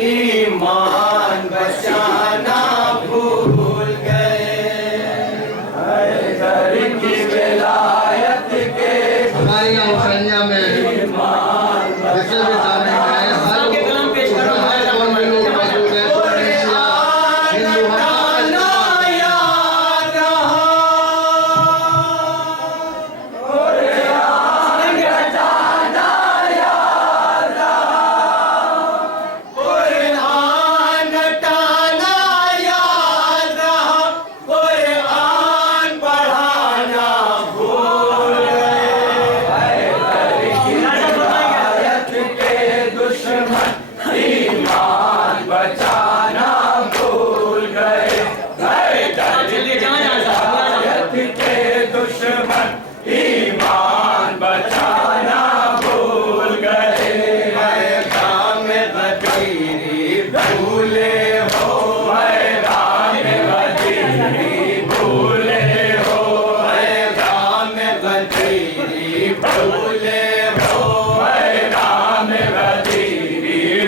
ईमान बचाना भूल गए। हैदर की विलायत के हमारी हुसैनिया में जिसे भी शामिल हैं ईमान बचाना भूल गए। मैदान में गदीरी भूले हो, मैदान में गदीरी भूले हो, मैदान में गदीरी भूले हो, मैदान में गदीरी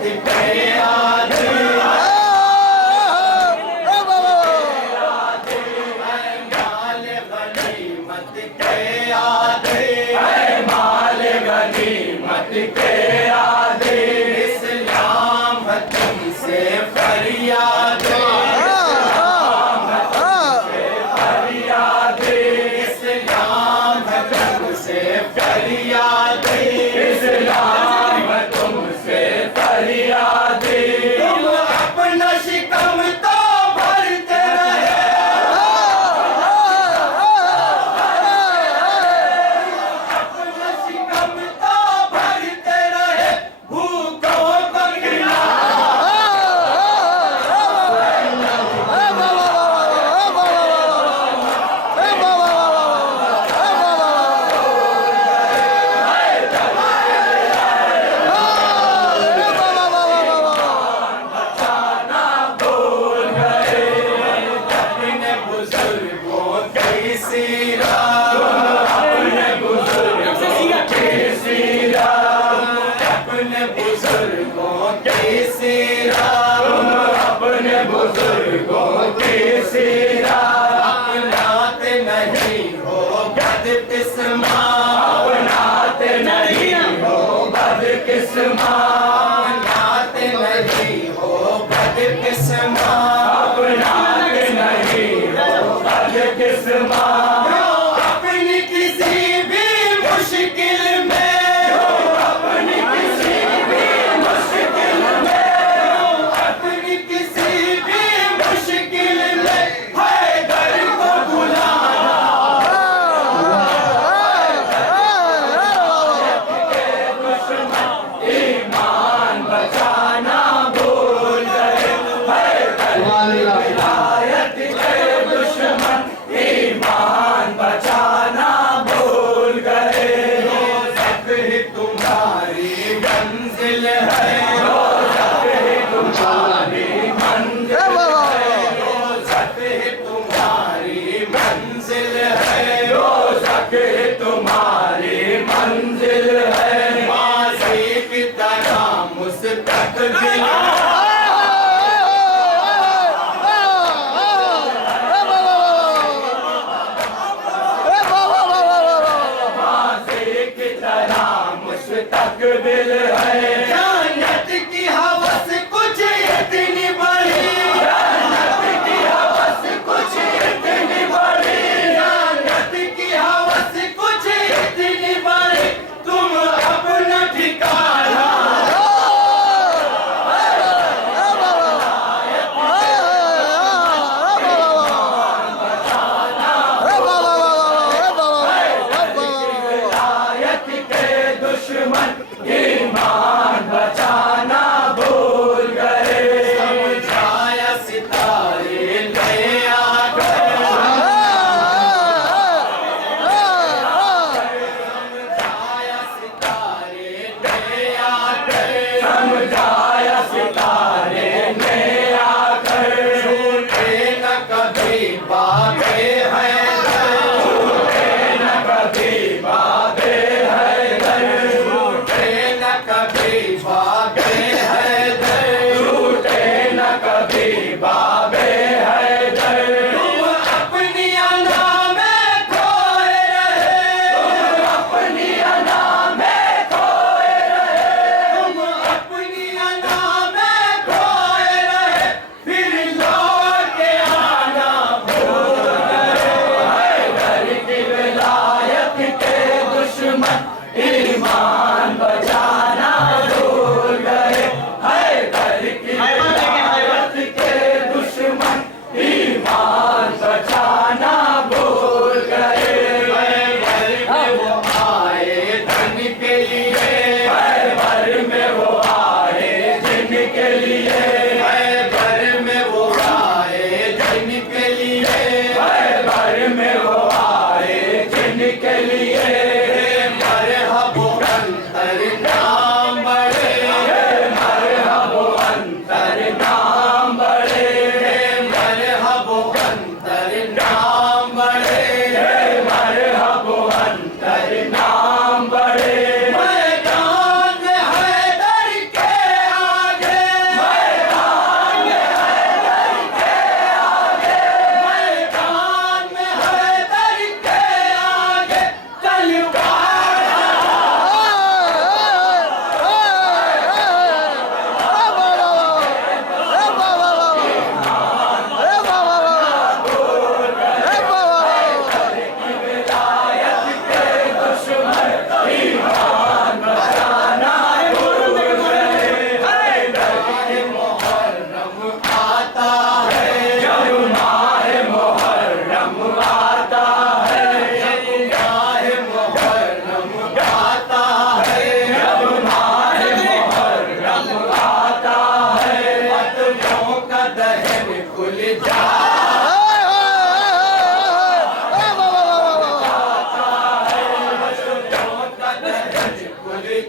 मत के याद माल गनीमत के याद माल गनीमत के याद इस्लाम तुमसे फरियाद फरियाद इस्लाम तुमसे फरियाद तुम अपना शिकम तो भरते रहे अपना शिकम तो भरते रहे भूखों को बुजुर्गों की सीरा अपनाते नहीं हो बदकिस्मा अपनाते नहीं हो बदकिस्मा अपनाते नहीं हो बदकिस्मा अपनाते नहीं हो बदकिस्मा अपनी किसी भी मुश्किल में अपनी किसी भी मुश्किल में अपनी किसी भी मुश्किल में हैदर को बुलाना ईमान बचाना भूल गए हिदायत के दुश्मन ईमान बचाना भूल गए रोज़त ही तुम्हारी मंजिल है रोज़त ही तुम्हारी मंजिल है रोज़त ही तुम्हारी मंजिल है रोज़त ही तुम्हारी मंजिल है माज़ी की तरह मुस्तक़बिल मुस्तक़बिल है जन्नत की हवस कुछ इतनी बड़ी जन्नत की हवस कुछ इतनी बड़ी जन्नत की हवस कुछ इतनी बड़ी तुम अपना ठिकाना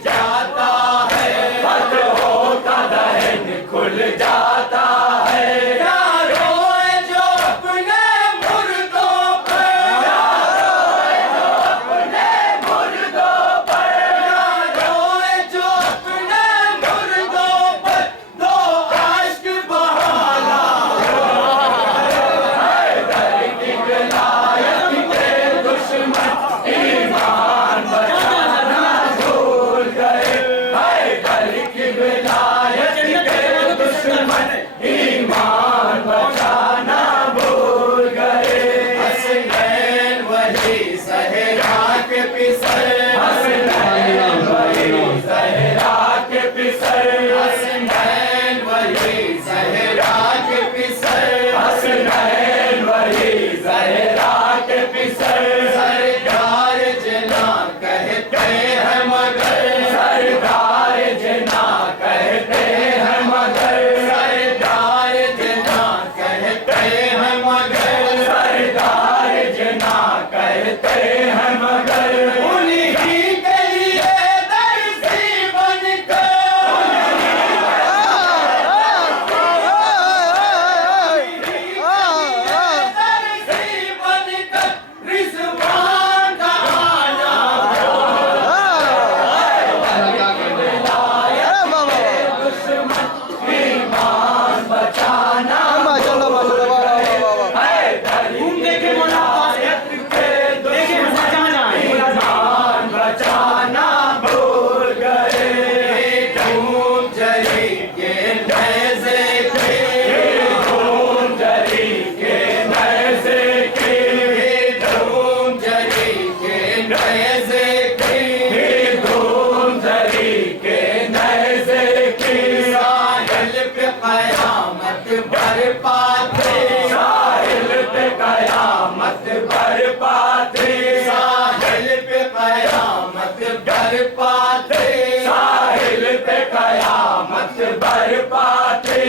जाता है, हद होता दहन खुल जाता है। क्या रोए जो अपने मुर्दों पर, क्या रोए जो अपने मुर्दों पर, क्या रोए जो अपने मुर्दों पर, दो आश्क बहाला हैदर की विलायत के दुश्मन ईमान बचाना भूल गए। हैदर की विलायत के दुश्मन ईमान बचाना भूल गए। हसनैन वही ज़हरा के पिसर, हसनैन वही ज़हरा के पिसर, हसनैन वही ज़हरा के पिसर, हसनैन वही ज़हरा के पिसर। सरदार जना कहते हैं मगर, सरदार जना कहते हैं मगर, सरदार जना कहते हैं मगर, सरदार जना कहते हैं मगर। उन्हीं के लिए दर्जी बनकर, दर्जी बनकर रिज़वान का आना दुश्मन ईमान बचाना हैदर की विलायत के दुश्मन ईमान बचाना भूल गए। धूम जरी के नैज़े के, धूम जरी के नैज़े के, धूम जरी के नैज़े के, धूम जरी के नैज़े के। साहिल पे कयामत बरपा थे, साहिल पे कयामत बरपा थे, साहिल पे कयामत बरपा थे, साहिल पे कयामत बरपा थे।